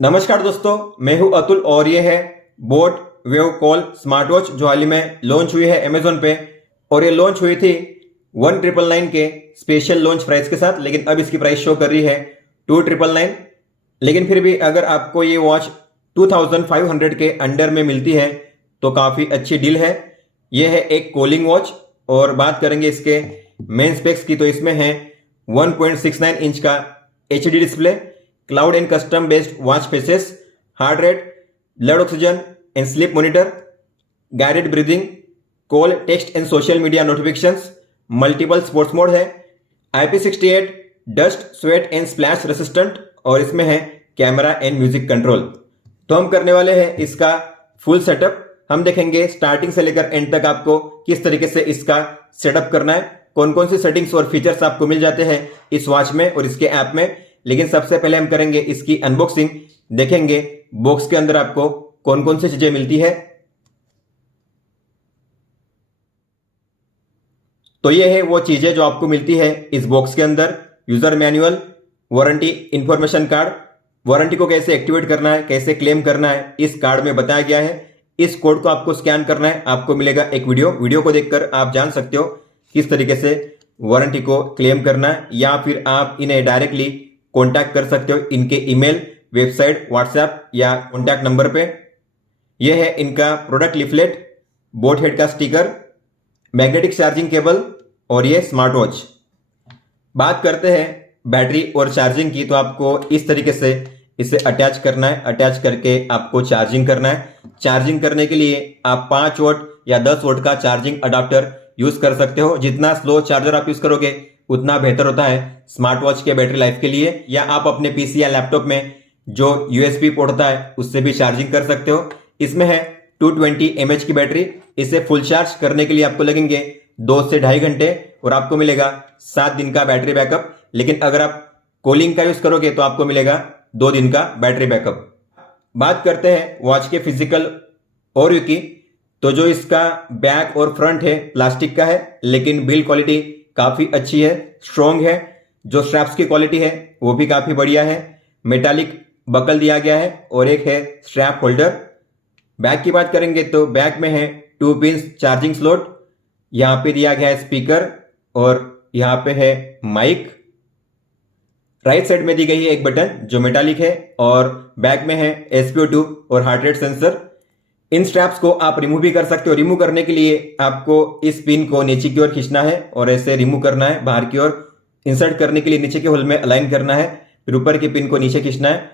नमस्कार दोस्तों, मैं हूं अतुल और ये है boat wave call smart watch जो हाल ही में लॉन्च हुई है अमेजोन पे। और ये लॉन्च हुई थी 1999 के स्पेशल लॉन्च प्राइस के साथ, लेकिन अब इसकी प्राइस शो कर रही है 2999। लेकिन फिर भी अगर आपको ये वॉच 2500 के अंडर में मिलती है तो काफ़ी अच्छी डील है। ये है एक कॉलिंग वॉच और बात करेंगे इसके मेन स्पेक्स की तो इसमें है 1.69 इंच का HD display, cloud and custom based watch faces, heart rate, blood oxygen and sleep monitor, guided breathing, call, text and social media notifications, multiple sports mode है, IP68 dust sweat and splash resistant और इसमें है camera and music control. तो हम करने वाले हैं इसका फुल सेटअप। हम देखेंगे स्टार्टिंग से लेकर एंड तक आपको किस तरीके से इसका सेटअप करना है, कौन कौन सी सेटिंग्स और फीचर्स आपको मिल जाते हैं इस वॉच में और इसके ऐप में। लेकिन सबसे पहले हम करेंगे इसकी अनबॉक्सिंग, देखेंगे बॉक्स के अंदर आपको कौन कौन सी चीजें मिलती है। तो ये है वो चीजें जो आपको मिलती है इस बॉक्स के अंदर: user manual, warranty information card, warranty को कैसे एक्टिवेट करना है, कैसे क्लेम करना है इस कार्ड में बताया गया है। इस कोड को आपको स्कैन करना है, आपको मिलेगा एक वीडियो को देखकर आप जान सकते हो किस तरीके से वारंटी को क्लेम करना है, या फिर आप इन्हें डायरेक्टली कॉन्टैक्ट कर सकते हो इनके ईमेल, वेबसाइट, व्हाट्सएप या कॉन्टैक्ट नंबर पे। यह है इनका प्रोडक्ट लिफलेट, बोट हेड का स्टिकर, मैग्नेटिक चार्जिंग केबल और ये स्मार्ट वॉच। बात करते हैं बैटरी और चार्जिंग की, तो आपको इस तरीके से इसे अटैच करना है, अटैच करके आपको चार्जिंग करना है। चार्जिंग करने के लिए आप 5 वोल्ट या 10 वोल्ट का चार्जिंग अडाप्टर यूज कर सकते हो। जितना स्लो चार्जर आप यूज करोगे उतना बेहतर होता है स्मार्ट वॉच के बैटरी लाइफ के लिए। या आप अपने पीसी या लैपटॉप में जो USB पोर्ट होता है उससे भी चार्जिंग कर सकते हो। इसमें है 220 mAh की बैटरी। इसे फुल चार्ज करने के लिए आपको लगेंगे 2 से 2.5 घंटे और आपको मिलेगा 7 दिन का बैटरी बैकअप। लेकिन अगर आप कॉलिंग का यूज करोगे तो आपको मिलेगा 2 दिन का बैटरी बैकअप। बात करते हैं वॉच के फिजिकल ओवरव्यू की, तो जो इसका बैक और फ्रंट है प्लास्टिक का है, लेकिन बिल्ड क्वालिटी काफी अच्छी है, स्ट्रॉन्ग है। जो स्ट्रैप्स की क्वालिटी है वो भी काफी बढ़िया है। मेटालिक बकल दिया गया है और एक है स्ट्रैप होल्डर। बैक की बात करेंगे तो बैक में है 2 पिन चार्जिंग स्लॉट, यहां पे दिया गया है स्पीकर और यहां पे है माइक। राइट साइड में दी गई है एक बटन जो मेटालिक है और बैक में है SpO2 और हार्ट रेट सेंसर। इन स्ट्रैप्स को आप रिमूव भी कर सकते हो। रिमूव करने के लिए आपको इस पिन को नीचे की ओर खींचना है और ऐसे रिमूव करना है बाहर की ओर। इंसर्ट करने के लिए नीचे के होल में अलाइन करना है, फिर ऊपर के पिन को नीचे खींचना है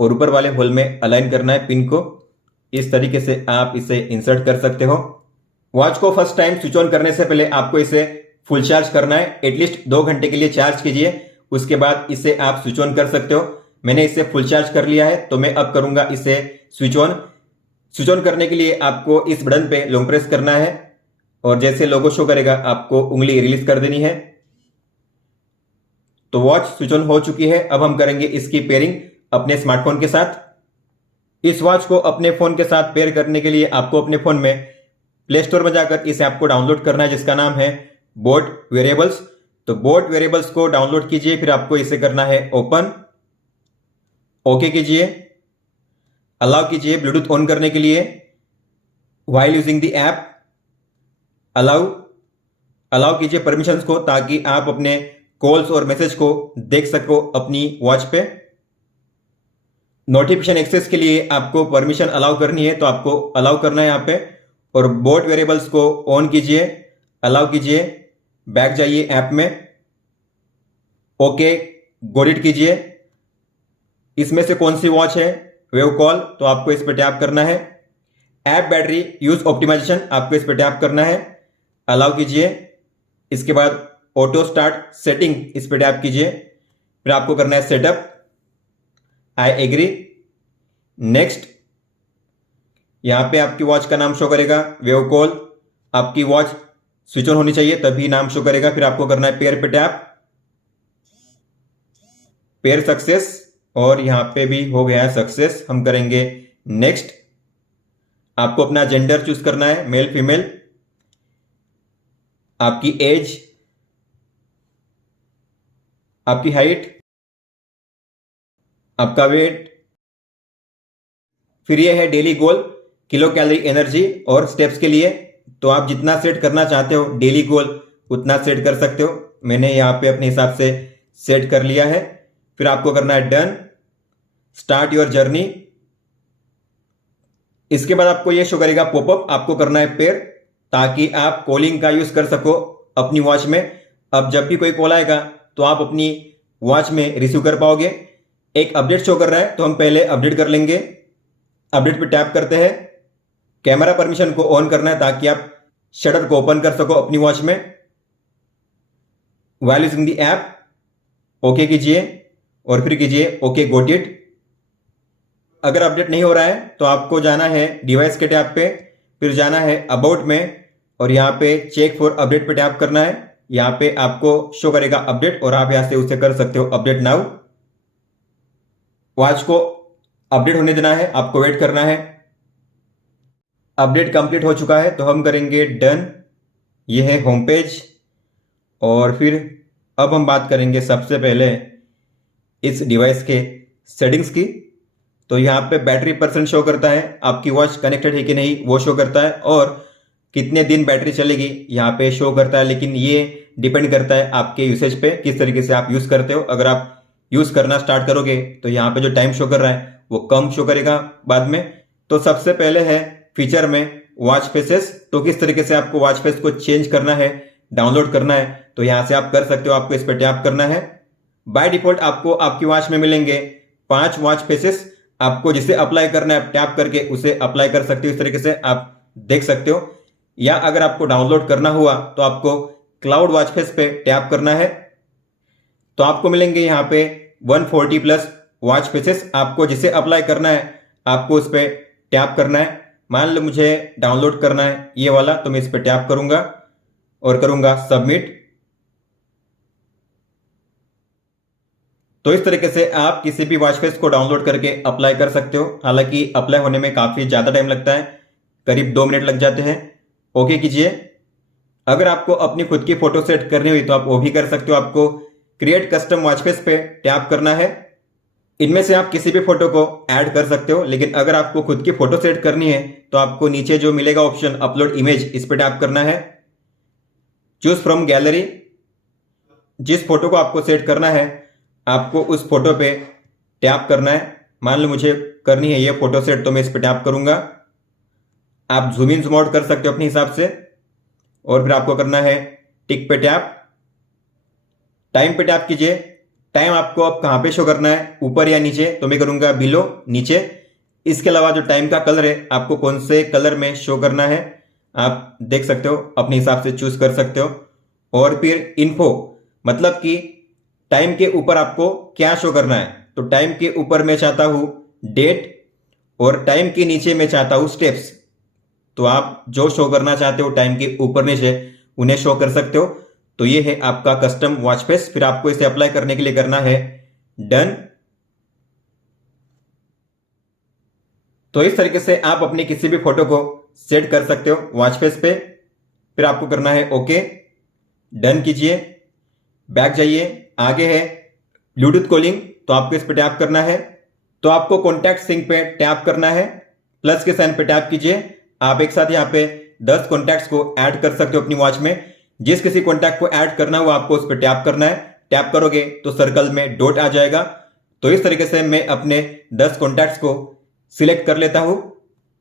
और ऊपर वाले होल में अलाइन करना है पिन को। इस तरीके से आप इसे इंसर्ट कर सकते हो। वॉच को फर्स्ट टाइम स्विच ऑन करने से पहले आपको इसे फुल चार्ज करना है। एटलीस्ट 2 घंटे के लिए चार्ज कीजिए, उसके बाद इसे आप स्विच ऑन कर सकते हो। मैंने इसे फुल चार्ज कर लिया है तो मैं अब करूंगा इसे स्विच ऑन। स्विच ऑन करने के लिए आपको इस बटन पे लॉन्ग प्रेस करना है और जैसे लोगो शो करेगा आपको उंगली रिलीज कर देनी है। तो वॉच स्विच ऑन हो चुकी है। अब हम करेंगे इसकी पेयरिंग अपने स्मार्टफोन के साथ। इस वॉच को अपने फोन के साथ पेयर करने के लिए आपको अपने फोन में प्ले स्टोर में जाकर इस ऐप को डाउनलोड करना है जिसका नाम है बोट वेरिएबल्स। तो बोट वेरिएबल्स को डाउनलोड कीजिए, फिर आपको इसे करना है ओपन, ओके कीजिए, अलाउ कीजिए ब्लूटूथ ऑन करने के लिए while using the app, allow कीजिए परमिशंस को ताकि आप अपने कॉल्स और मैसेज को देख सको अपनी वॉच पे। नोटिफिकेशन एक्सेस के लिए आपको परमिशन अलाउ करनी है तो आपको अलाउ करना है यहाँ पे। और बोट वेरिएबल्स को ऑन कीजिए, अलाउ कीजिए, बैक जाइए ऐप में, ओके गॉट इट कीजिए। इसमें से कौन सी वॉच है? वेव कॉल, तो आपको इस पर टैप करना है। ऐप बैटरी यूज ऑप्टिमाइजेशन, आपको इस पर टैप करना है, अलाउ कीजिए। इसके बाद ऑटो स्टार्ट सेटिंग, इस पर टैप कीजिए, फिर आपको करना है सेटअप, आई एग्री, नेक्स्ट। यहां पे आपकी वॉच का नाम शो करेगा वेव कॉल। आपकी वॉच स्विच ऑन होनी चाहिए तभी नाम शो करेगा। फिर आपको करना है पेयर पे टैप, पेयर सक्सेस, और यहां पे भी हो गया है सक्सेस। हम करेंगे नेक्स्ट। आपको अपना जेंडर चूज करना है, मेल फीमेल, आपकी एज, आपकी हाइट, आपका वेट, फिर ये है डेली गोल, किलो कैलोरी एनर्जी और स्टेप्स के लिए। तो आप जितना सेट करना चाहते हो डेली गोल उतना सेट कर सकते हो। मैंने यहाँ पे अपने हिसाब से सेट कर लिया है। फिर आपको करना है डन, स्टार्ट योर जर्नी। इसके बाद आपको ये शो करेगा पॉपअप, आपको करना है पेयर, ताकि आप कॉलिंग का यूज कर सको अपनी वॉच में। अब जब भी कोई कॉल आएगा तो आप अपनी वॉच में रिसीव कर पाओगे। एक अपडेट शो कर रहा है तो हम पहले अपडेट कर लेंगे। अपडेट पे टैप करते हैं, कैमरा परमिशन को ऑन करना है ताकि आप शटर को ओपन कर सको अपनी वॉच में। While using the app okay कीजिए और फिर कीजिए ओके गॉट इट। अगर अपडेट नहीं हो रहा है तो आपको जाना है डिवाइस के टैब पे, फिर जाना है अबाउट में और यहाँ पे चेक फॉर अपडेट पे टैप करना है। यहाँ पे आपको शो करेगा अपडेट और आप यहाँ से उसे कर सकते हो अपडेट नाउ। वॉच को अपडेट होने देना है, आपको वेट करना है। अपडेट कंप्लीट हो चुका है तो हम करेंगे डन। ये है होम पेज और फिर अब हम बात करेंगे सबसे पहले इस डिवाइस के सेटिंग्स की। तो यहाँ पे बैटरी परसेंट शो करता है, आपकी वॉच कनेक्टेड है कि नहीं वो शो करता है, और कितने दिन बैटरी चलेगी यहाँ पे शो करता है। लेकिन ये डिपेंड करता है आपके यूसेज पे, किस तरीके से आप यूज करते हो। अगर आप यूज करना स्टार्ट करोगे तो यहाँ पे जो टाइम शो कर रहा है वो कम शो करेगा बाद में। तो सबसे पहले है फीचर में वॉच फेसेस। तो किस तरीके से आपको वॉच फेस को चेंज करना है, डाउनलोड करना है, तो यहां से आप कर सकते हो। आपको इस पर टैप करना है। बाय डिफॉल्ट आपको आपकी वॉच में मिलेंगे 5 वॉच फेसेस। आपको जिसे अप्लाई करना है टैप करके उसे अप्लाई कर सकते हो। इस तरीके से आप देख सकते हो। या अगर आपको डाउनलोड करना हुआ तो आपको क्लाउड वॉच फेस पे टैप करना है। तो आपको मिलेंगे यहाँ पे 140 प्लस वॉच फेसेस। आपको जिसे अप्लाई करना है आपको उस पर टैप करना है। मान लो मुझे डाउनलोड करना है ये वाला, तो मैं इस पर टैप करूंगा और करूंगा सबमिट। तो इस तरीके से आप किसी भी वॉच फेस को डाउनलोड करके अप्लाई कर सकते हो। हालांकि अप्लाई होने में काफी ज्यादा टाइम लगता है, करीब 2 मिनट लग जाते हैं। ओके कीजिए। अगर आपको अपनी खुद की फोटो सेट करनी हुई तो आप वो भी कर सकते हो। आपको क्रिएट कस्टम वॉच फेस पे टैप करना है। इनमें से आप किसी भी फोटो को ऐड कर सकते हो, लेकिन अगर आपको खुद की फोटो सेट करनी है तो आपको नीचे जो मिलेगा ऑप्शन अपलोड इमेज, इस पे टैप करना है। चूज फ्रॉम गैलरी, जिस फोटो को आपको सेट करना है आपको उस फोटो पे टैप करना है। मान लो मुझे करनी है ये फोटो सेट, तो मैं इस पे टैप करूंगा। आप जूम इन जूम आउट कर सकते हो अपने हिसाब से। और फिर आपको करना है टिक पे टैप। टाइम पे टैप कीजिए। टाइम आपको अब कहां पे शो करना है, ऊपर या नीचे, तो मैं करूंगा बिलो, नीचे। इसके अलावा जो टाइम का कलर है आपको कौन से कलर में शो करना है आप देख सकते हो, अपने हिसाब से चूज कर सकते हो। और फिर इन्फो, मतलब कि टाइम के ऊपर आपको क्या शो करना है। तो टाइम के ऊपर मैं चाहता हूं डेट और टाइम के नीचे मैं चाहता हूं स्टेप्स। तो आप जो शो करना चाहते हो टाइम के ऊपर नीचे उन्हें शो कर सकते हो। तो ये है आपका कस्टम वॉच फेस। फिर आपको इसे अप्लाई करने के लिए करना है डन। तो इस तरीके से आप अपनी किसी भी फोटो को सेट कर सकते हो वॉच फेस पे। फिर आपको करना है ओके, डन कीजिए, बैक जाइए। आगे है ब्लूटूथ कॉलिंग, तो आपको इस पे टैप करना है। तो आपको कॉन्टैक्ट सिंक पे टैप करना है, प्लस के साइन पे टैप कीजिए। आप एक साथ यहाँ पे 10 कॉन्टैक्ट्स को ऐड कर सकते हो अपनी वॉच में। जिस किसी कॉन्टैक्ट को ऐड करना हो आपको उस पर टैप करना है। टैप करोगे तो सर्कल में डॉट आ जाएगा। तो इस तरीके से मैं अपने 10 कॉन्टैक्ट्स को सिलेक्ट कर लेता हूं।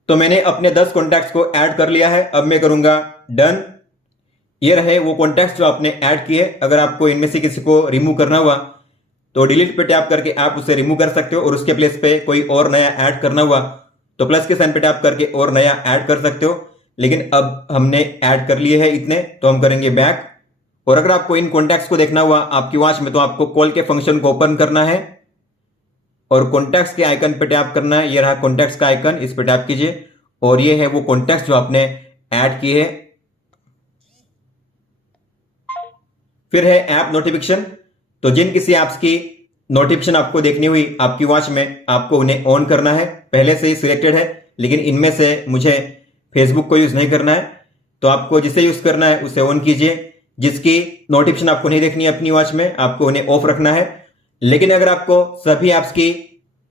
तो मैंने अपने 10 कॉन्टैक्ट्स को ऐड कर लिया है। अब मैं करूंगा डन। ये रहे वो कॉन्टैक्ट्स जो आपने ऐड किए। अगर आपको इनमें से किसी को रिमूव करना हुआ तो डिलीट पे टैप करके आप उसे रिमूव कर सकते हो, और उसके प्लेस पे कोई और नया ऐड करना हुआ तो प्लस के साइन पे टैप करके और नया ऐड कर सकते हो। लेकिन अब हमने ऐड कर लिए हैं इतने, तो हम करेंगे बैक। और अगर आपको इन कॉन्टैक्ट्स को देखना हुआ आपकी वॉच में तो आपको कॉल के फंक्शन को ओपन करना है और कॉन्टैक्ट्स के आइकन पे टैप करना है। ये रहा कॉन्टैक्ट्स का आइकन, इस पे टैप कीजिए और ये है वो कॉन्टैक्ट्स जो आपने ऐड किए हैं। फिर है ऐप नोटिफिकेशन। तो जिन किसी ऐप्स की नोटिफिकेशन आपको देखनी हुई आपकी वॉच में आपको उन्हें ऑन करना है। पहले से ही सिलेक्टेड है, लेकिन इनमें से मुझे फेसबुक को यूज नहीं करना है, तो आपको जिसे यूज करना है उसे ऑन कीजिए। जिसकी नोटिफिकेशन आपको नहीं देखनी है अपनी वॉच में आपको उन्हें ऑफ रखना है। लेकिन अगर आपको सभी ऐप्स की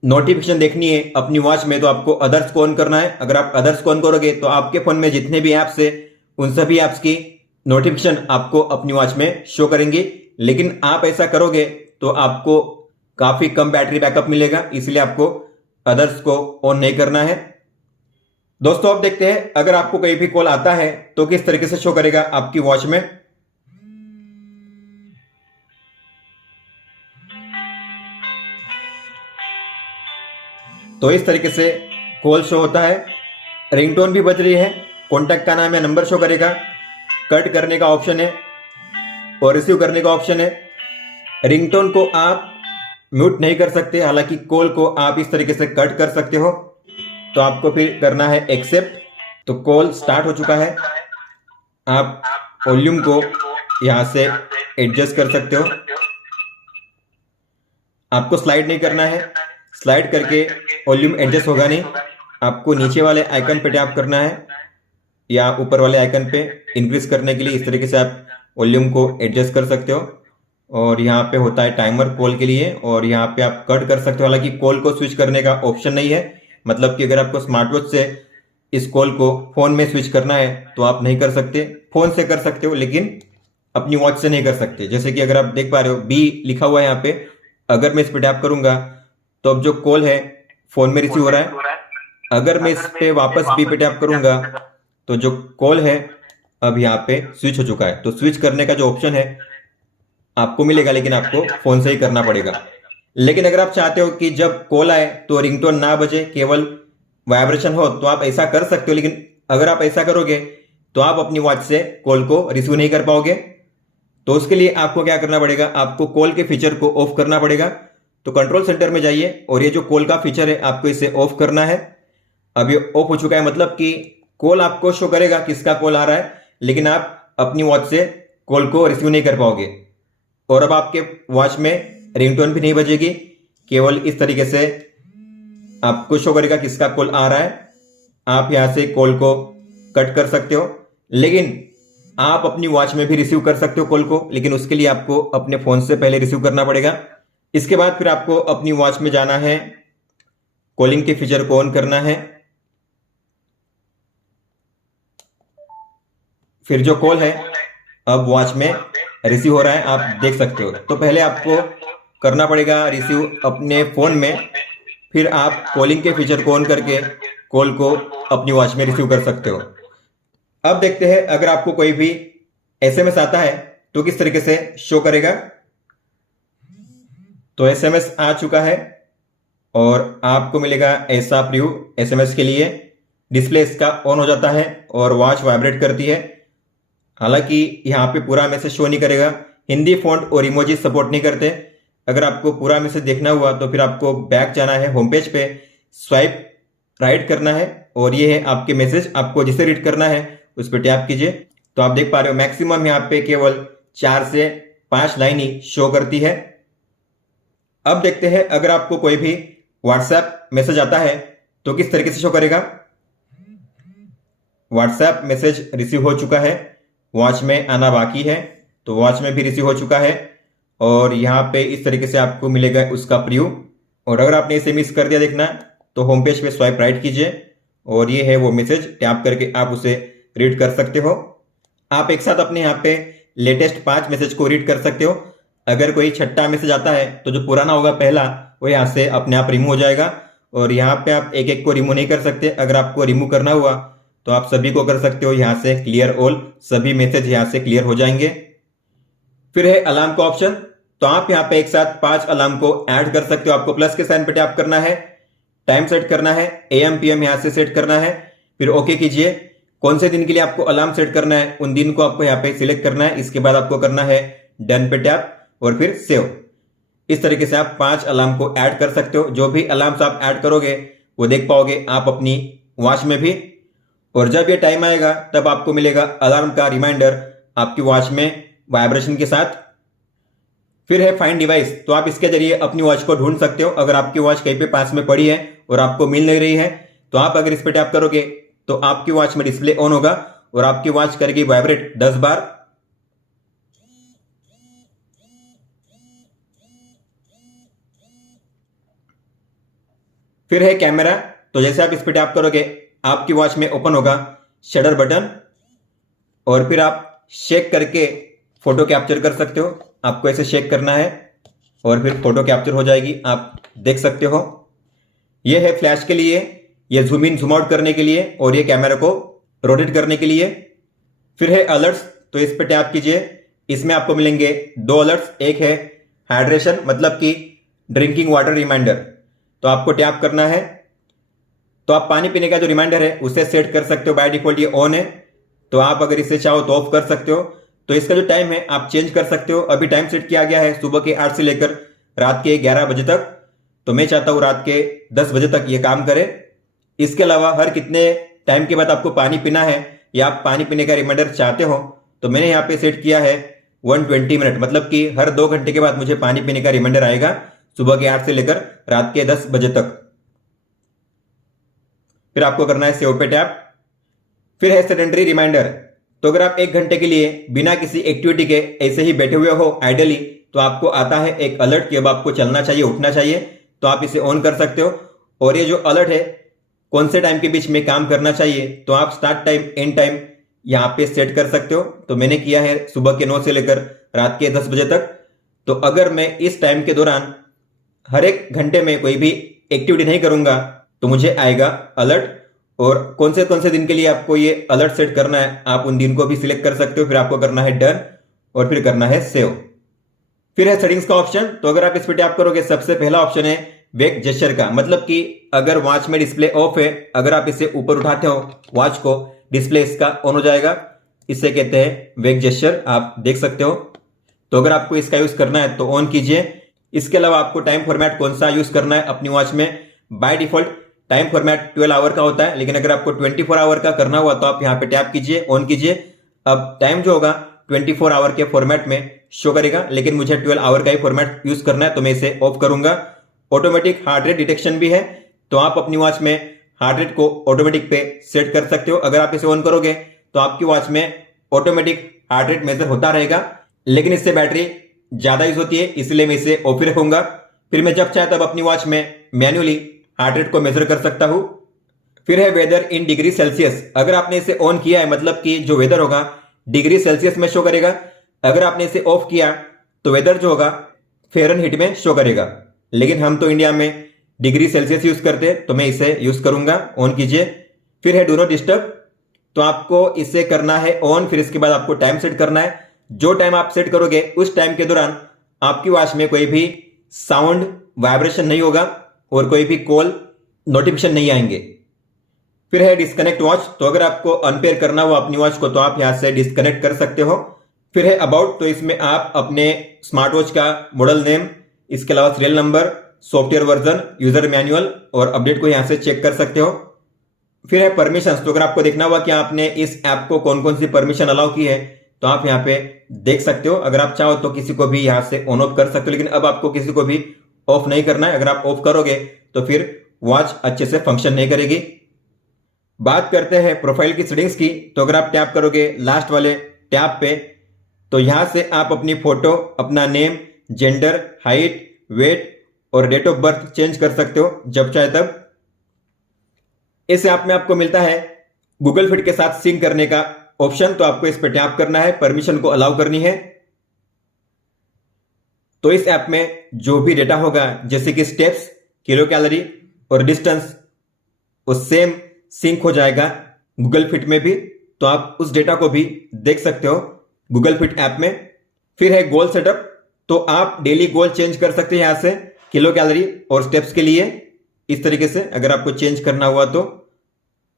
नोटिफिकेशन देखनी है अपनी वॉच में तो आपको अदर्स को ऑन करना है। अगर आप अदर्स को ऑन करोगे तो आपके फोन में जितने भी ऐप्स है उन सभी ऐप्स की नोटिफिकेशन आपको अपनी वॉच में शो करेंगी। लेकिन आप ऐसा करोगे तो आपको काफी कम बैटरी बैकअप मिलेगा, इसलिए आपको अदर्स को ऑन नहीं करना है। दोस्तों अब देखते हैं अगर आपको कोई भी कॉल आता है तो किस तरीके से शो करेगा आपकी वॉच में। तो इस तरीके से कॉल शो होता है, रिंगटोन भी बज रही है, कॉन्टैक्ट का नाम है, नंबर शो करेगा, कट करने का ऑप्शन है और रिसीव करने का ऑप्शन है। रिंगटोन को आप म्यूट नहीं कर सकते, हालांकि कॉल को आप इस तरीके से कट कर सकते हो। तो आपको फिर करना है एक्सेप्ट। तो कॉल स्टार्ट हो चुका है। आप वॉल्यूम को यहां से एडजस्ट कर सकते हो। आपको स्लाइड नहीं करना है, स्लाइड करके वॉल्यूम एडजस्ट होगा नहीं। आपको नीचे वाले आइकन पे टैप करना है या ऊपर वाले आइकन पे इंक्रीज करने के लिए इस तरीके से आप वॉल्यूम को एडजस्ट कर सकते हो। और यहाँ पे होता है टाइमर कॉल के लिए, और यहाँ पे आप कट कर सकते हो। हालांकि कॉल को स्विच करने का ऑप्शन नहीं है, मतलब कि अगर आपको स्मार्ट वॉच से इस कॉल को फोन में स्विच करना है तो आप नहीं कर सकते। फोन से कर सकते हो लेकिन अपनी वॉच से नहीं कर सकते। जैसे कि अगर आप देख पा रहे हो बी लिखा हुआ है यहाँ पे, अगर मैं इस पर टैप करूंगा तो अब जो कॉल है फोन में रिसीव हो रहा है। अगर मैं इस पे वापस बी पे टैप करूंगा तो जो कॉल है अब यहाँ पे स्विच हो चुका है। तो स्विच करने का जो ऑप्शन है आपको मिलेगा, लेकिन आपको फोन से ही करना पड़ेगा। लेकिन अगर आप चाहते हो कि जब कॉल आए तो रिंगटोन ना बजे, केवल वाइब्रेशन हो, तो आप ऐसा कर सकते हो। लेकिन अगर आप ऐसा करोगे तो आप अपनी वॉच से कॉल को रिसीव नहीं कर पाओगे। तो उसके लिए आपको क्या करना पड़ेगा, आपको कॉल के फीचर को ऑफ करना पड़ेगा। तो कंट्रोल सेंटर में जाइए और ये जो कॉल का फीचर है आपको इसे ऑफ करना है। अब ये ऑफ हो चुका है, मतलब कि कॉल आपको शो करेगा किसका कॉल आ रहा है, लेकिन आप अपनी वॉच से कॉल को रिसीव नहीं कर पाओगे। और अब आपके वॉच में रिंगटोन भी नहीं बजेगी, केवल इस तरीके से आपको शो करेगा किसका कॉल आ रहा है। आप यहां से कॉल को कट कर सकते हो, लेकिन आप अपनी वॉच में भी रिसीव कर सकते हो कॉल को, लेकिन उसके लिए आपको अपने फोन से पहले रिसीव करना पड़ेगा। इसके बाद फिर आपको अपनी वॉच में जाना है, कॉलिंग के फीचर को ऑन करना है। फिर जो कॉल है अब वॉच में रिसीव हो रहा है, आप देख सकते हो। तो पहले आपको करना पड़ेगा रिसीव अपने फोन में, फिर आप कॉलिंग के फीचर को ऑन करके कॉल को अपनी वॉच में रिसीव कर सकते हो। अब देखते हैं अगर आपको कोई भी एसएमएस आता है तो किस तरीके से शो करेगा। तो एसएमएस आ चुका है और आपको मिलेगा ऐसा प्रीव्यू। एसएमएस के लिए डिस्प्ले इसका ऑन हो जाता है और वॉच वाइब्रेट करती है। हालांकि यहाँ पे पूरा मैसेज शो नहीं करेगा, हिंदी फॉन्ट और इमोजी सपोर्ट नहीं करते। अगर आपको पूरा मैसेज देखना हुआ तो फिर आपको बैक जाना है, होम पेज पे स्वाइप राइट करना है और ये है आपके मैसेज। आपको जिसे रीड करना है उस पर टैप कीजिए। तो आप देख पा रहे हो मैक्सिमम यहाँ पे केवल 4 से 5 लाइन ही शो करती है। अब देखते हैं अगर आपको कोई भी व्हाट्सएप मैसेज आता है तो किस तरीके से शो करेगा। व्हाट्सएप मैसेज रिसीव हो चुका है, वॉच में आना बाकी है, तो वॉच में भी रिसीव हो चुका है और यहाँ पे इस तरीके से आपको मिलेगा उसका प्रीव्यू। और अगर आपने इसे मिस कर दिया देखना तो होम पेज पे स्वाइप राइट कीजिए और ये है वो मैसेज, टैप करके आप उसे रीड कर सकते हो। आप एक साथ अपने यहाँ पे लेटेस्ट 5 मैसेज को रीड कर सकते हो। अगर कोई छठा मैसेज आता है तो जो पुराना होगा पहला वो यहाँ से अपने आप रिमूव हो जाएगा और यहाँ पे आप एक एक को रिमूव नहीं कर सकते। अगर आपको रिमूव करना हुआ तो आप सभी को कर सकते हो, यहाँ से क्लियर ऑल, सभी मैसेज यहाँ से क्लियर हो जाएंगे। फिर है अलार्म का ऑप्शन, तो आप यहाँ पे एक साथ 5 अलार्म को ऐड कर सकते हो। आपको प्लस के साइन पे टैप करना है, टाइम सेट करना है, AM PM यहाँ से सेट करना है, फिर ओके कीजिए। कौन से दिन के लिए आपको अलार्म सेट करना है उन दिन को आपको यहाँ पे सिलेक्ट करना है। इसके बाद आपको करना है डन पे टैप और फिर सेव। इस तरीके से आप 5 अलार्म को ऐड कर सकते हो। जो भी अलार्म्स आप ऐड करोगे वो देख पाओगे आप अपनी वॉच में भी, और जब ये टाइम आएगा तब आपको मिलेगा अलार्म का रिमाइंडर आपकी वॉच में वाइब्रेशन के साथ। फिर है फाइंड डिवाइस, तो आप इसके जरिए अपनी वॉच को ढूंढ सकते हो। अगर आपकी वॉच कहीं पे पास में पड़ी है और आपको मिल नहीं रही है तो आप अगर इस पे टैप करोगे तो आपकी वॉच में डिस्प्ले ऑन होगा और आपकी वॉच करेगी वाइब्रेट 10 बार। फिर है कैमरा, तो जैसे आप इस पर टैप करोगे आपकी वॉच में ओपन होगा शटर बटन, और फिर आप शेक करके फोटो कैप्चर कर सकते हो। आपको ऐसे शेक करना है और फिर फोटो कैप्चर हो जाएगी, आप देख सकते हो। यह है फ्लैश के लिए, यह जूम इन जूम आउट करने के लिए, और ये कैमरा को रोटेट करने के लिए। फिर है अलर्ट्स, तो इस पर टैप कीजिए। इसमें आपको मिलेंगे 2 अलर्ट्स। एक है हाइड्रेशन, मतलब कि ड्रिंकिंग वाटर रिमाइंडर, तो आपको टैप करना है। तो आप पानी पीने का जो रिमाइंडर है उसे सेट कर सकते हो, बाय डिफॉल्ट ये ऑन है, तो आप अगर इसे चाहो तो ऑफ कर सकते हो। तो इसका जो टाइम है आप चेंज कर सकते हो। अभी टाइम सेट किया गया है सुबह के 8 से लेकर रात के 11 बजे तक, तो मैं चाहता हूं रात के 10 बजे तक ये काम करे। इसके अलावा हर कितने टाइम के बाद आपको पानी पीना है या आप पानी पीने का रिमाइंडर चाहते हो, तो मैंने यहाँ पे सेट किया है 120 मिनट, मतलब कि हर 2 घंटे के बाद मुझे पानी पीने का रिमाइंडर आएगा सुबह के 8 से लेकर रात के 10 बजे तक। फिर आपको करना है सेव पे टैप। फिर है सेडेंटरी रिमाइंडर, तो अगर आप 1 घंटे के लिए बिना किसी एक्टिविटी के ऐसे ही बैठे हुए हो आइडली, तो आपको आता है एक अलर्ट कि अब आपको चलना चाहिए, उठना चाहिए, तो आप इसे ऑन कर सकते हो। और ये जो अलर्ट है कौन से टाइम के बीच में काम करना चाहिए, तो आप स्टार्ट टाइम एंड टाइम यहाँ पे सेट कर सकते हो। तो मैंने किया है सुबह के 9 से लेकर रात के 10 बजे तक। तो अगर मैं इस टाइम के दौरान हर 1 घंटे में कोई भी एक्टिविटी नहीं करूंगा तो मुझे आएगा अलर्ट। और कौन से दिन के लिए आपको ये अलर्ट सेट करना है आप उन दिन को भी सिलेक्ट कर सकते हो। फिर आपको करना है डन और फिर करना है सेव। फिर है सेटिंग्स का ऑप्शन, तो अगर आप इस पर टैप करोगे सबसे पहला ऑप्शन है वेक जेस्चर का, मतलब कि अगर वॉच में डिस्प्ले ऑफ है, अगर आप इसे ऊपर उठाते हो वॉच को, डिस्प्ले इसका ऑन हो जाएगा। इसे कहते हैं वेक जेस्चर, आप देख सकते हो। तो अगर आपको इसका यूज करना है तो ऑन कीजिए। इसके अलावा आपको टाइम फॉर्मेट कौन सा यूज करना है अपनी वॉच में, by default time format 12 hour का होता है, लेकिन अगर आपको 24 आवर का करना हुआ तो आप यहाँ पे टैप कीजिए, ऑन कीजिए। अब टाइम जो होगा 24 आवर के फॉर्मेट में शो करेगा, लेकिन मुझे 12 आवर का ही फॉर्मेट यूज करना है, तो मैं इसे ऑफ करूंगा। ऑटोमेटिक हार्ट रेट डिटेक्शन भी है, तो आप अपनी वॉच में हार्ट रेट को ऑटोमेटिक पे सेट कर सकते हो। अगर आप इसे ऑन करोगे तो आपकी वॉच में ऑटोमेटिक हार्ट रेट मेजर होता रहेगा, लेकिन इससे बैटरी ज्यादा यूज होती है, इसलिए मैं इसे ऑफ ही रखूंगा। फिर मैं जब चाहे तब अपनी वॉच में मैन्युअली हार्ट रेट को मेजर कर सकता हूं। फिर है वेदर इन डिग्री सेल्सियस, अगर आपने इसे ऑन किया है मतलब कि जो वेदर होगा डिग्री सेल्सियस में शो करेगा। अगर आपने इसे ऑफ किया तो वेदर जो होगा फ़ारेनहीट में शो करेगा, लेकिन हम तो इंडिया में डिग्री सेल्सियस यूज करते हैं, तो मैं इसे यूज करूंगा, ऑन कीजिए। फिर है डू नॉट डिस्टर्ब, तो आपको इसे करना है ऑन, फिर इसके बाद आपको टाइम सेट करना है। जो टाइम आप सेट करोगे उस टाइम के दौरान आपकी वॉच में कोई भी साउंड वाइब्रेशन नहीं होगा और कोई भी कॉल नोटिफिकेशन नहीं आएंगे। फिर है डिस्कनेक्ट वॉच, तो अगर आपको अनपेयर करना हो अपनी वॉच को तो आप यहां से डिस्कनेक्ट कर सकते हो। फिर है अबाउट, तो इसमें आप अपने स्मार्ट वॉच का मॉडल नेम, इसके अलावा serial number, software version, user manual और अपडेट को यहां से चेक कर सकते हो। फिर है परमिशंस, तो अगर आपको देखना हुआ कि आपने इस ऐप को कौन कौन सी परमिशन अलाउ की है तो आप यहाँ पे देख सकते हो। अगर आप चाहो तो किसी को भी यहाँ से ऑन ऑफ कर सकते हो, लेकिन अब आपको किसी को भी ऑफ नहीं करना है। अगर आप ऑफ करोगे तो फिर वॉच अच्छे से फंक्शन नहीं करेगी। बात करते हैं प्रोफाइल की सेटिंग्स की, तो अगर आप टैप करोगे लास्ट वाले टैब पे तो यहां से आप अपनी फोटो, अपना नेम, जेंडर, हाइट, वेट और डेट ऑफ बर्थ चेंज कर सकते हो जब चाहे तब। इस ऐप में आपको मिलता है गूगल फिट के साथ सिंक करने का ऑप्शन, तो आपको इस पर टैप करना है, परमिशन को अलाउ करनी है। तो इस ऐप में जो भी डेटा होगा जैसे कि स्टेप्स, किलो कैलोरी और डिस्टेंस, वो सेम सिंक हो जाएगा गूगल फिट में भी, तो आप उस डेटा को भी देख सकते हो गूगल फिट ऐप में। फिर है गोल सेटअप, तो आप डेली गोल चेंज कर सकते हैं यहां से किलो कैलोरी और स्टेप्स के लिए, इस तरीके से अगर आपको चेंज करना हुआ तो।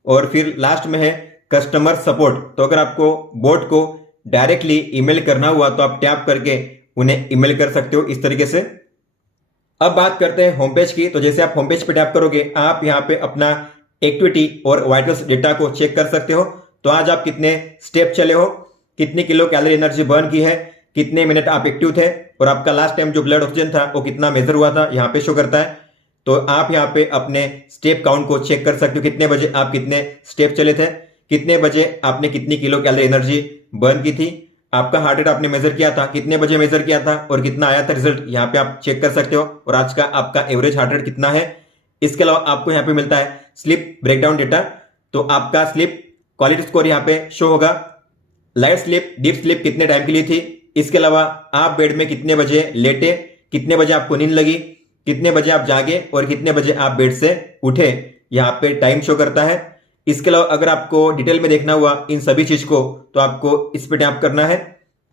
और फिर लास्ट में है कस्टमर सपोर्ट, तो अगर आपको बोट को डायरेक्टली ईमेल करना हुआ तो आप टैप करके उन्हें ईमेल कर सकते हो इस तरीके से। अब बात करते हैं होम पेज की, तो जैसे आप होम पेज पे टैप करोगे आप यहाँ पे अपना एक्टिविटी और वाइटल्स डेटा को चेक कर सकते हो। तो आज आप कितने स्टेप चले हो, कितनी किलो कैलोरी एनर्जी बर्न की है, कितने मिनट आप एक्टिव थे और आपका लास्ट टाइम जो ब्लड ऑक्सीजन था वो कितना मेजर हुआ था, यहाँ पे शो करता है। तो आप यहाँ पे अपने स्टेप काउंट को चेक कर सकते हो, कितने बजे आप कितने स्टेप चले थे, कितने बजे आपने कितनी किलो कैलोरी एनर्जी बर्न की थी, आपका हार्ट रेट आपने मेजर किया था, कितने बजे मेजर किया था और कितना आया था रिजल्ट, यहाँ पे आप चेक कर सकते हो। और आज का आपका एवरेज हार्ट रेट कितना है, इसके अलावा आपको यहाँ पे मिलता है स्लीप ब्रेकडाउन डेटा। तो आपका स्लीप क्वालिटी स्कोर यहाँ पे शो होगा। लाइट स्लीप, डीप स्लीप कितने टाइम के लिए थी, इसके अलावा आप बेड में कितने बजे लेटे, कितने बजे आपको नींद लगी, कितने बजे आप जागे और कितने बजे आप बेड से उठे, यहाँ पे टाइम शो करता है। इसके अलावा अगर आपको डिटेल में देखना हुआ इन सभी चीज को तो आपको इस पे टैप करना है।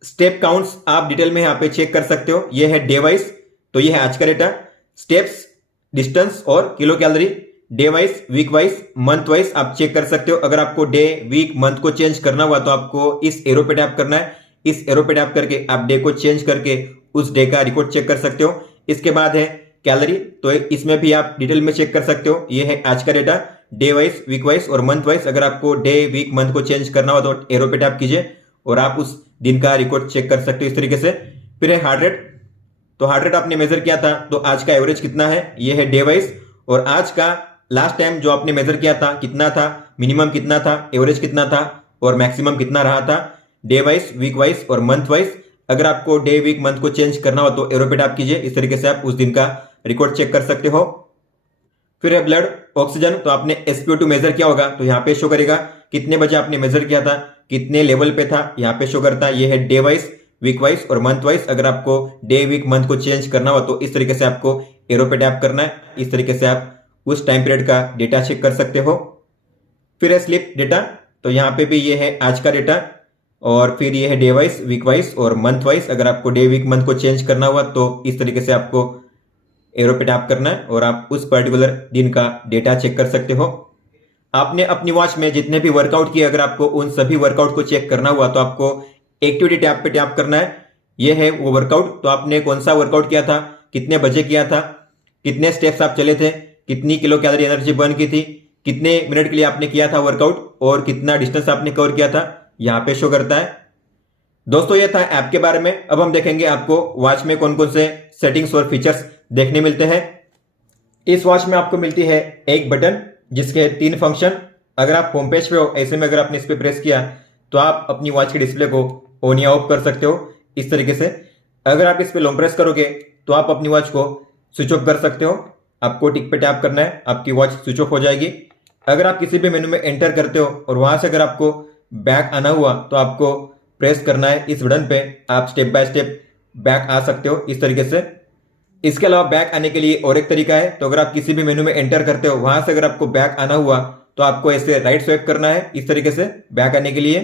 स्टेप काउंट्स आप डिटेल में यहाँ पे चेक कर सकते हो। ये है डे वाइज, तो ये है आज का डेटा। स्टेप्स, डिस्टेंस और kilo calorie day wise, week wise, month wise आप चेक कर सकते हो। अगर आपको डे, वीक, मंथ को चेंज करना हुआ तो आपको इस एरो पे टैप करना है। इस एरो पे टैप करके आप डे को चेंज करके उस डे का रिकॉर्ड चेक कर सकते हो। इसके बाद है कैलोरी, तो इसमें भी आप डिटेल में चेक कर सकते हो। ये है आज का data day wise, week wise और मंथ वाइज। अगर आपको डे, वीक, मंथ को चेंज करना हो तो एरो पे टैप कीजिए और आप उस दिन का रिकॉर्ड चेक कर सकते हो इस तरीके से। फिर है हार्ट रेट, तो हार्ट रेट आपने मेजर किया था तो आज का एवरेज कितना है, ये है डे वाइज। और आज का लास्ट टाइम जो आपने मेजर किया था कितना था, मिनिमम कितना था, एवरेज कितना था और मैक्सिमम कितना रहा था, डे वाइज, वीक वाइज और मंथ वाइज। अगर आपको डे, वीक, मंथ को चेंज करना हो तो एरो पे टैप कीजिए। इस तरीके से आप उस दिन का रिकॉर्ड चेक कर सकते हो। फिर है ब्लड ऑक्सीजन, तो आपने SpO2 मेजर किया होगा तो यहाँ पे शो करेगा कितने बजे आपने मेजर किया था, कितने लेवल पे था, यहाँ पे शो करता है। ये है डे वाइज, वीक वाइज और मंथ वाइज। अगर आपको डे, वीक, मंथ को चेंज करना हो तो इस तरीके से आपको एरो पे टैप करना है। इस तरीके से आप उस टाइम पीरियड का डेटा चेक कर सकते हो। फिर है स्लीप डेटा, तो यहाँ पे भी ये है आज का डेटा और फिर ये है डे वाइज, वीक वाइज और मंथ वाइज। अगर आपको डे, वीक, मंथ को चेंज करना हुआ तो इस तरीके से आपको एरो पे टैप करना है और आप उस पर्टिकुलर दिन का डेटा चेक कर सकते हो। आपने अपनी वॉच में जितने भी वर्कआउट किए, अगर आपको उन सभी वर्कआउट को चेक करना हुआ तो आपको एक्टिविटी टैब पे टैप करना है। ये है वो वर्कआउट, तो आपने कौन सा वर्कआउट किया था, कितने बजे किया था, कितने स्टेप्स आप चले थे, कितनी किलो कैलोरी एनर्जी बर्न की थी, कितने मिनट के लिए आपने किया था वर्कआउट और कितना डिस्टेंस आपने कवर किया था, यहाँ पे शो करता है। दोस्तों ये था ऐप के बारे में। अब हम देखेंगे आपको वॉच में कौन कौन से सेटिंग्स और फीचर्स देखने मिलते हैं। इस वॉच में आपको मिलती है एक बटन जिसके 3 फंक्शन। अगर आप होम पेज पे हो, ऐसे में अगर आपने इस पे प्रेस किया तो आप अपनी वॉच के डिस्प्ले को ऑन या ऑफ कर सकते हो इस तरीके से। अगर आप इस पे लॉन्ग प्रेस करोगे तो आप अपनी वॉच को स्विच ऑफ कर सकते हो। आपको टिक पे टैप करना है, आपकी वॉच स्विच ऑफ हो जाएगी। अगर आप किसी भी मेनू में एंटर करते हो और वहां से अगर आपको बैक आना हुआ तो आपको प्रेस करना है इस बटन पे, आप स्टेप बाय स्टेप बैक आ सकते हो इस तरीके से। इसके अलावा बैक आने के लिए और एक तरीका है, तो अगर आप किसी भी मेनू में एंटर करते हो वहां से अगर आपको बैक आना हुआ तो आपको ऐसे राइट स्वाइप करना है इस तरीके से बैक आने के लिए।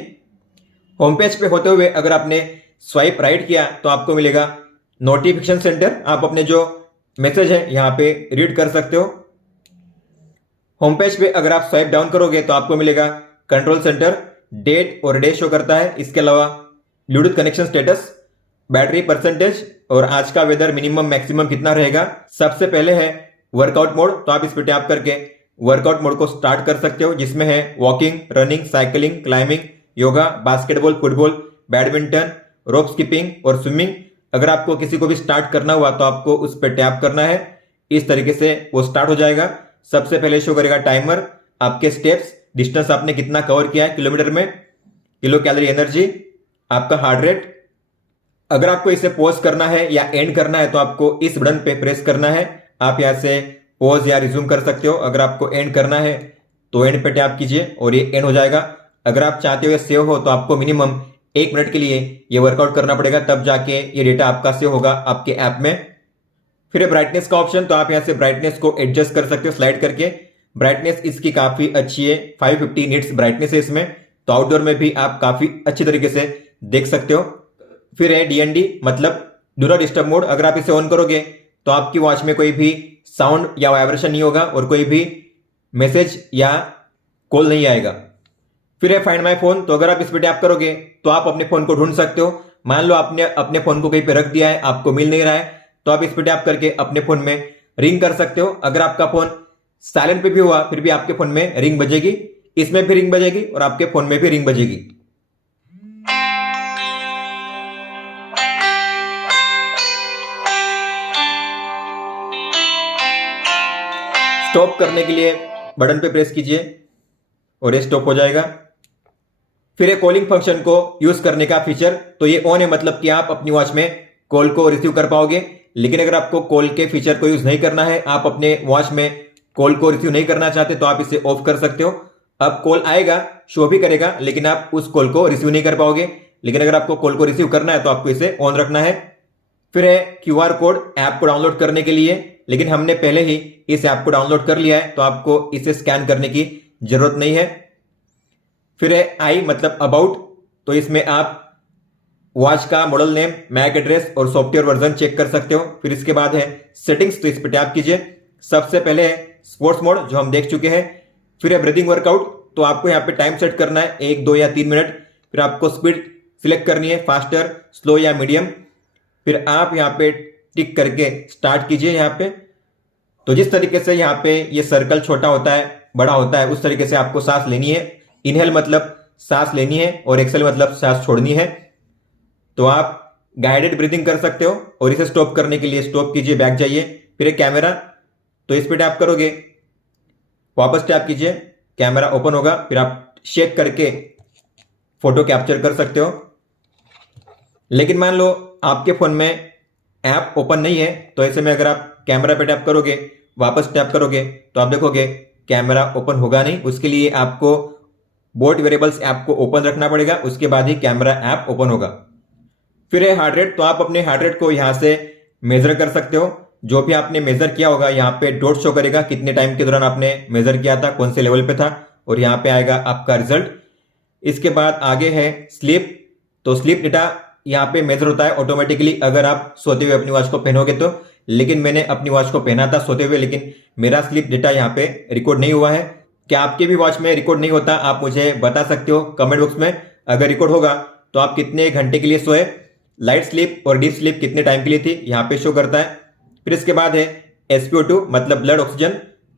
होम पेज पे होते हुए अगर आपने स्वाइप राइट किया तो आपको मिलेगा नोटिफिकेशन सेंटर। आप अपने जो मैसेज है यहाँ पे रीड कर सकते हो। होम पेज पे अगर आप स्वाइप डाउन करोगे तो आपको मिलेगा कंट्रोल सेंटर, डेट और डे शो करता है। इसके अलावा Bluetooth connection status, battery percentage और आज का वेदर मिनिमम मैक्सिमम कितना रहेगा। सबसे पहले है वर्कआउट मोड, तो आप इस पर टैप करके वर्कआउट मोड को स्टार्ट कर सकते हो जिसमें है walking, running, cycling, climbing, yoga, basketball, football, badminton, rope skipping और स्विमिंग। अगर आपको किसी को भी स्टार्ट करना हुआ तो आपको उस पर टैप करना है। इस तरीके से वो स्टार्ट हो जाएगा। सबसे पहले शो करेगा टाइमर, आपके स्टेप्स, डिस्टेंस आपने कितना कवर किया है किलोमीटर में, किलो कैलोरी एनर्जी, आपका हार्ट रेट। अगर आपको इसे पॉज करना है या एंड करना है तो आपको इस बटन पे प्रेस करना है। आप यहां से पॉज या रिज्यूम कर सकते हो। अगर आपको एंड करना है तो एंड पे टैप कीजिए और ये एंड हो जाएगा। अगर आप चाहते हो सेव हो तो आपको मिनिमम 1 मिनट के लिए ये वर्कआउट करना पड़ेगा, तब जाके ये डेटा आपका सेव होगा आपके ऐप में। फिर ब्राइटनेस का ऑप्शन, तो आप यहां से ब्राइटनेस को एडजस्ट कर सकते हो स्लाइड करके। ब्राइटनेस इसकी काफी अच्छी है, 550 निट्स ब्राइटनेस है इसमें, तो आउटडोर में भी आप काफी अच्छी तरीके से देख सकते हो। फिर है DND मतलब डू नॉट डिस्टर्ब मोड। अगर आप इसे ऑन करोगे तो आपकी वॉच में कोई भी साउंड या वाइब्रेशन नहीं होगा और कोई भी मैसेज या कॉल नहीं आएगा। फिर है फाइंड माय फोन, तो अगर आप इस पर टैप करोगे तो आप अपने फोन को ढूंढ सकते हो। मान लो आपने अपने फोन को कहीं पे रख दिया है, आपको मिल नहीं रहा है, तो आप इस पर टैप करके अपने फोन में रिंग कर सकते हो। अगर आपका फोन साइलेंट पे भी हुआ फिर भी आपके फोन में रिंग बजेगी, इसमें भी रिंग बजेगी और आपके फोन में भी रिंग बजेगी। स्टॉप करने के लिए बटन पे प्रेस कीजिए और ये स्टॉप हो जाएगा। फिर एक कॉलिंग फंक्शन को यूज करने का फीचर, तो ये ऑन है, मतलब कि आप अपनी वॉच में कॉल को रिसीव कर पाओगे। लेकिन अगर आपको कॉल के फीचर को यूज नहीं करना है, आप अपने वॉच में कॉल को रिसीव नहीं करना चाहते तो आप इसे ऑफ कर सकते हो। अब कॉल आएगा, शो भी करेगा, लेकिन आप उस कॉल को रिसीव नहीं कर पाओगे। लेकिन अगर आपको कॉल को रिसीव करना है तो आपको इसे ऑन रखना है। फिर है QR कोड ऐप को डाउनलोड करने के लिए, लेकिन हमने पहले ही इस ऐप को डाउनलोड कर लिया है तो आपको इसे स्कैन करने की जरूरत नहीं है। फिर है आई मतलब अबाउट, तो इसमें आप वॉच का मॉडल नेम, मैक एड्रेस और सॉफ्टवेयर वर्जन चेक कर सकते हो। फिर इसके बाद है सेटिंग्स, तो इस पर टैप कीजिए। सबसे पहले है स्पोर्ट्स मोड जो हम देख चुके हैं। फिर है ब्रीदिंग वर्कआउट, तो आपको यहाँ पे टाइम सेट करना है 1, 2 या 3 मिनट। फिर आपको स्पीड सिलेक्ट करनी है, फास्टर, स्लो या मीडियम। फिर आप यहाँ पे टिक करके स्टार्ट कीजिए यहाँ पे। तो जिस तरीके से यहाँ पे ये सर्कल छोटा होता है, बड़ा होता है, उस तरीके से आपको सांस लेनी है। इनहेल मतलब सांस लेनी है और एक्सेल मतलब सांस छोड़नी है। तो आप गाइडेड ब्रीदिंग कर सकते हो और इसे स्टॉप करने के लिए स्टॉप कीजिए, बैक जाइए। फिर एक कैमरा, तो इस पर टैप करोगे, वापस टैप कीजिए, कैमरा ओपन होगा। फिर आप शेक करके फोटो कैप्चर कर सकते हो। लेकिन मान लो आपके फोन में ऐप ओपन नहीं है, तो ऐसे में अगर आप कैमरा पे टैप करोगे, वापस टैप करोगे, तो आप देखोगे कैमरा ओपन होगा नहीं। उसके लिए आपको बोट वेरिएबल्स ऐप को ओपन रखना पड़ेगा, उसके बाद ही कैमरा ऐप ओपन होगा। फिर है हार्ट रेट, तो आप अपने हार्ट रेट को यहाँ से मेजर कर सकते हो। जो भी आपने मेजर किया होगा यहाँ पे डॉट शो करेगा, कितने टाइम के दौरान आपने मेजर किया था, कौन से लेवल पे था, और यहाँ पे आएगा आपका रिजल्ट। इसके बाद आगे है स्लीप, तो स्लीप डेटा यहाँ पे मेजर होता है ऑटोमेटिकली अगर आप सोते हुए अपनी वॉच को पहनोगे तो। लेकिन मैंने अपनी वॉच को पहना था सोते हुए, लेकिन मेरा स्लीप डेटा यहाँ पे रिकॉर्ड नहीं हुआ है। क्या आपके भी वॉच में रिकॉर्ड नहीं होता? आप मुझे बता सकते हो कमेंट बॉक्स में। अगर रिकॉर्ड होगा तो आप कितने घंटे के लिए सोए, लाइट स्लीप और डीप स्लीप कितने टाइम के लिए थी, यहाँ पे शो करता है। फिर इसके बाद है SpO2 मतलब ब्लड ऑक्सीजन,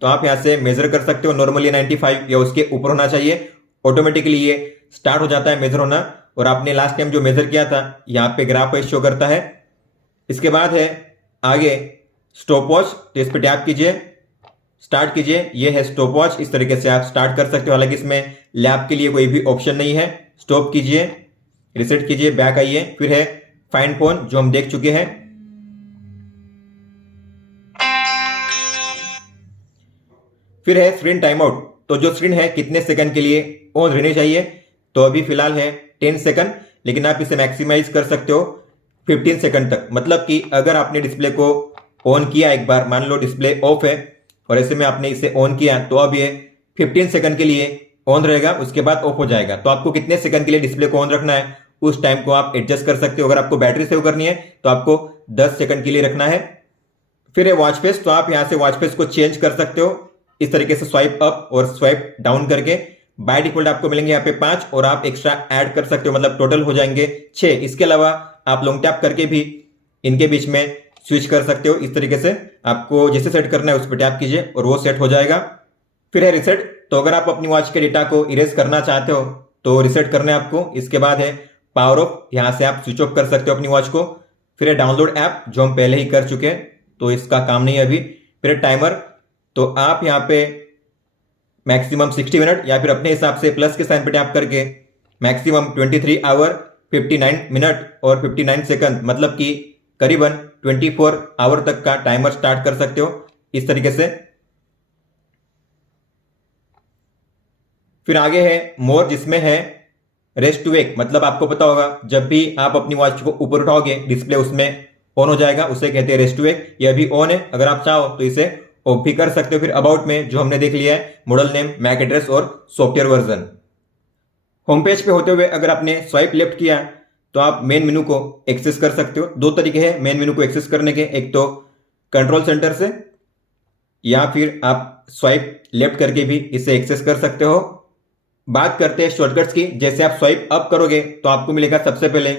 तो आप यहाँ से मेजर कर सकते हो। नॉर्मली 95 या उसके ऊपर होना चाहिए, ऑटोमेटिकली ये स्टार्ट हो जाता है मेजर होना। और आपने लास्ट टाइम जो मेजर किया था यहाँ पे ग्राफ पे शो करता है। इसके बाद है आगे स्टॉप वॉच, तो इस पर टैप कीजिए, स्टार्ट कीजिए। ये है स्टॉप वॉच, इस तरीके से आप स्टार्ट कर सकते हो। हालांकि इसमें लैप के लिए कोई भी ऑप्शन नहीं है। स्टॉप कीजिए, रिसेट कीजिए, बैक आइए। फिर है फाइंड फोन जो हम देख चुके हैं। फिर है स्क्रीन टाइम आउट, तो जो स्क्रीन है कितने सेकंड के लिए ऑन रहनी चाहिए, तो अभी फिलहाल है 10 सेकंड, लेकिन आप इसे मैक्सिमाइज कर सकते हो 15 सेकंड तक। मतलब कि अगर आपने डिस्प्ले को ऑन किया एक बार, मान लो डिस्प्ले ऑफ है और ऐसे में आपने इसे ऑन किया, तो अब ये 15 सेकंड के लिए ऑन रहेगा, उसके बाद ऑफ हो जाएगा। तो आपको कितने सेकंड के लिए डिस्प्ले को ऑन रखना है उस टाइम को आप एडजस्ट कर सकते हो। अगर आपको बैटरी सेव करनी है तो आपको 10 सेकंड के लिए रखना है। फिर है वॉच फेस, तो आप यहां से वॉच फेस को चेंज कर सकते हो इस तरीके से, स्वाइप अप और स्वाइप डाउन करके। बाय डिफॉल्ट आपको मिलेंगे यहाँ पे 5 और आप एक्स्ट्रा ऐड कर सकते हो, मतलब टोटल हो जाएंगे 6। इसके अलावा आप लॉन्ग टैप करके भी इनके बीच में स्विच कर सकते हो। इस तरीके से आपको जैसे सेट करना है उस पर टैप कीजिए और वो सेट हो जाएगा। फिर है रिसेट, तो अगर आप अपनी वॉच के डेटा को इरेज करना चाहते हो तो रिसेट करना है आपको। इसके बाद है पावर ऑफ, यहाँ से आप स्विच ऑफ कर सकते हो अपनी वॉच को। फिर है डाउनलोड ऐप जो हम पहले ही कर चुके हैं, तो इसका काम नहीं है अभी। फिर है टाइमर, तो आप यहाँ पे मैक्सिमम 60 मिनट या फिर अपने हिसाब से प्लस के साइन पे टैप करके मैक्सिमम 23 आवर 59 मिनट और 59 सेकंड, मतलब कि करीबन 24 आवर तक का टाइमर स्टार्ट कर सकते हो इस तरीके से। फिर आगे है मोर, जिसमें है रेस्ट टू वेक, मतलब आपको पता होगा जब भी आप अपनी वॉच को ऊपर उठाओगे डिस्प्ले उसमें ऑन हो जाएगा, उसे कहते हैं रेस्ट टू वेक। ये अभी ऑन है, अगर आप चाहो तो इसे ऑफ भी कर सकते हो। फिर अबाउट में जो हमने देख लिया है मॉडल नेम, मैक एड्रेस और सॉफ्टवेयर वर्जन। होम पेज पे होते हुए अगर आपने स्वाइप लेफ्ट किया तो आप मेन मेनू को एक्सेस कर सकते हो। 2 तरीके हैं मेन मेनू को एक्सेस करने के, एक तो कंट्रोल सेंटर से या फिर आप स्वाइप लेफ्ट करके भी इसे एक्सेस कर सकते हो। बात करते हैं शॉर्टकट्स की। जैसे आप स्वाइप अप करोगे तो आपको मिलेगा सबसे पहले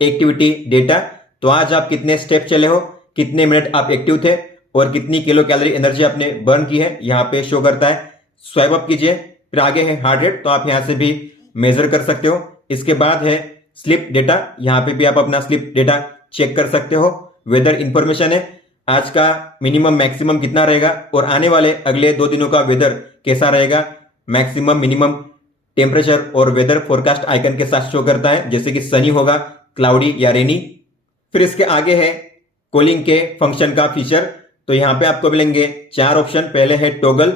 एक्टिविटी डेटा, तो आज आप कितने स्टेप चले हो, कितने मिनट आप एक्टिव थे और कितनी किलो कैलोरी एनर्जी आपने बर्न की है, यहाँ पे शो करता है। स्वाइप अप कीजिए। फिर आगे है हार्ट रेट, तो आप यहाँ से भी मेजर कर सकते हो। इसके बाद है स्लीप डेटा, यहाँ पे भी आप अपना स्लीप डेटा चेक कर सकते हो। वेदर इंफॉर्मेशन है, आज का मिनिमम मैक्सिमम कितना रहेगा और आने वाले अगले 2 दिनों का वेदर कैसा रहेगा, मैक्सिमम मिनिमम टेम्परेचर और वेदर फोरकास्ट आइकन के साथ शो करता है, जैसे कि सनी होगा, क्लाउडी या रेनी। फिर इसके आगे है कॉलिंग के फंक्शन का फीचर, तो यहाँ पे आपको मिलेंगे 4 ऑप्शन। पहले है टॉगल,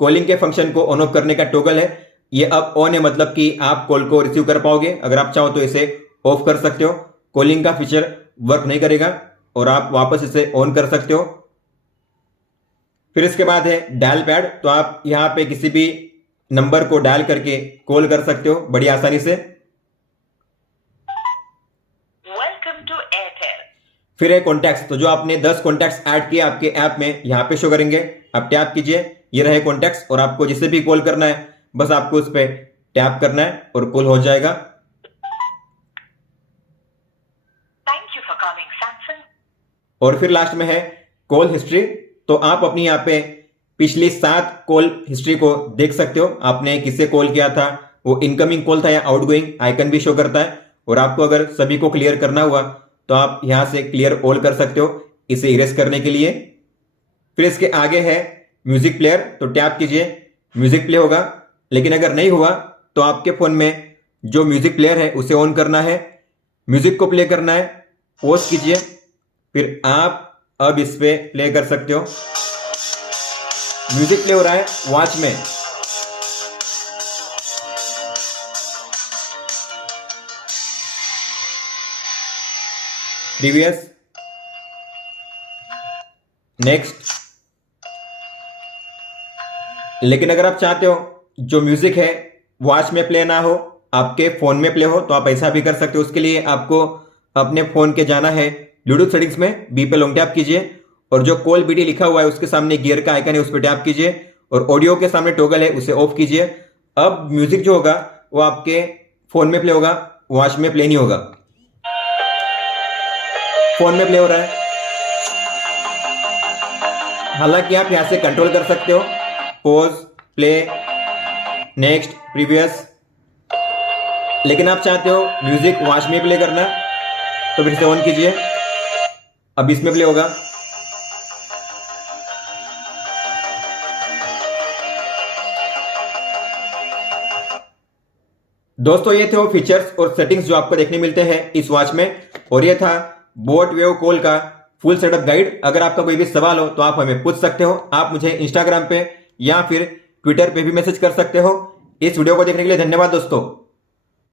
कॉलिंग के फंक्शन को ऑन ऑफ करने का टॉगल है। ये अब ऑन है, मतलब कि आप कॉल को रिसीव कर पाओगे। अगर आप चाहो तो इसे ऑफ कर सकते हो। कॉलिंग का फीचर वर्क नहीं करेगा और आप वापस इसे ऑन कर सकते हो। फिर इसके बाद है डायल पैड, तो आप यहाँ पे किसी भी नंबर को डायल करके कॉल कर सकते हो बड़ी आसानी से। Welcome to Airtel. फिर है कॉन्टैक्ट्स, तो जो आपने 10 कॉन्टैक्ट्स ऐड किए आपके ऐप में यहाँ पे शो करेंगे। आप टैप कीजिए, ये रहे कॉन्टैक्ट्स, और आपको जिसे भी कॉल करना है बस आपको उस पर टैप करना है और कॉल हो जाएगा। Thank you for calling Samsung. और फिर लास्ट में है कॉल हिस्ट्री, तो आप अपनी यहाँ पे पिछली 7 कॉल हिस्ट्री को देख सकते हो। आपने किसे कॉल किया था, वो इनकमिंग कॉल था या आउटगोइंग, आइकन भी शो करता है। और आपको अगर सभी को क्लियर करना हुआ तो आप यहां से क्लियर ऑल कर सकते हो इसे इरेज करने के लिए। फिर इसके आगे है म्यूजिक प्लेयर, तो टैप कीजिए, म्यूजिक प्ले होगा। लेकिन अगर नहीं हुआ तो आपके फोन में जो म्यूजिक प्लेयर है उसे ऑन करना है, म्यूजिक को प्ले करना है, पॉज कीजिए, फिर आप अब इस पे प्ले कर सकते हो। म्यूजिक प्ले हो रहा है वॉच में। Previous, next. लेकिन अगर आप चाहते हो जो म्यूजिक है वॉच में प्ले ना हो, आपके फोन में प्ले हो, तो आप ऐसा भी कर सकते हो। उसके लिए आपको अपने फोन के जाना है ब्लूटूथ सेटिंग्स में, बी पे लॉन्ग टैप कीजिए और जो कॉल बीडी लिखा हुआ है उसके सामने गियर का आइकन है उस पर टैप कीजिए और ऑडियो के सामने टॉगल है उसे ऑफ कीजिए। अब म्यूजिक जो होगा वो आपके फोन में प्ले होगा, वॉच में प्ले नहीं होगा। फोन में प्ले हो रहा है, हालांकि आप यहां से कंट्रोल कर सकते हो, पॉज, प्ले, नेक्स्ट, प्रीवियस। लेकिन आप चाहते हो म्यूजिक वॉच में प्ले करना तो फिर से ऑन कीजिए, अब इसमें प्ले होगा। दोस्तों ये थे वो फीचर्स और सेटिंग्स जो आपको देखने मिलते हैं इस वॉच में, और ये था बोट वेव कॉल का फुल सेटअप गाइड। अगर आपका कोई भी सवाल हो तो आप हमें पूछ सकते हो। आप मुझे इंस्टाग्राम पे या फिर ट्विटर पे भी मैसेज कर सकते हो। इस वीडियो को देखने के लिए धन्यवाद दोस्तों।